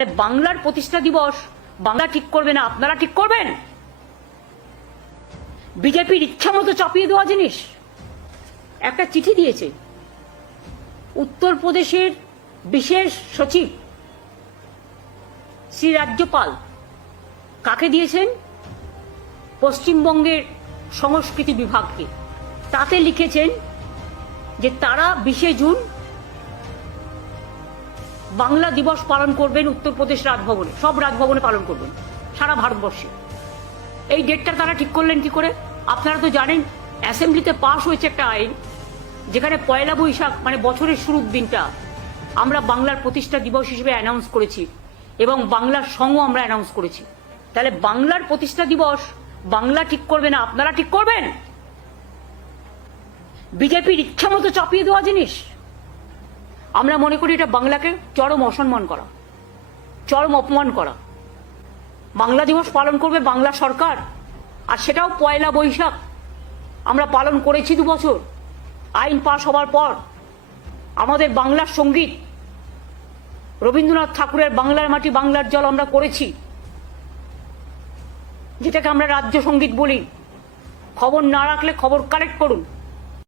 বাংলার প্রতিষ্ঠা দিবস বাংলা ঠিক করবে না, আপনারা ঠিক করবেন? বিজেপির ইচ্ছা মতো চাপিয়ে দেওয়া জিনিস। একটা চিঠি দিয়েছে উত্তরপ্রদেশের বিশেষ সচিব শ্রী রাজ্যপাল। কাকে দিয়েছেন? পশ্চিমবঙ্গের সংস্কৃতি বিভাগকে। তাতে লিখেছেন যে তারা 20শে জুন বাংলা দিবস পালন করবেন উত্তরপ্রদেশ রাজভবনে, সব রাজভবনে পালন করবেন সারা ভারতবর্ষে। এই ডেটটা তারা ঠিক করলেন কি করে? আপনারা তো জানেন অ্যাসেম্বলিতে পাশ হয়েছে একটা আইন যেখানে পয়লা বৈশাখ মানে বছরের শুরুর দিনটা আমরা বাংলার প্রতিষ্ঠা দিবস হিসেবে অ্যানাউন্স করেছি এবং বাংলার সঙ্গও আমরা অ্যানাউন্স করেছি। তাহলে বাংলার প্রতিষ্ঠা দিবস বাংলা ঠিক করবে না, আপনারা ঠিক করবেন? বিজেপির ইচ্ছা মতো চাপিয়ে দেওয়া জিনিস। আমরা মনে করি এটা বাংলাকে চরম অসম্মান করা, চরম অপমান করা। বাংলা দিবস পালন করবে বাংলা সরকার, আর সেটাও পয়লা বৈশাখ। আমরা পালন করেছি 2 বছর আইন পাশ হওয়ার পর। আমাদের বাংলার সঙ্গীত রবীন্দ্রনাথ ঠাকুরের বাংলার মাটি বাংলার জল আমরা করেছি, যেটাকে আমরা রাজ্য সঙ্গীত বলি। খবর না রাখলে খবর কালেক্ট করুন।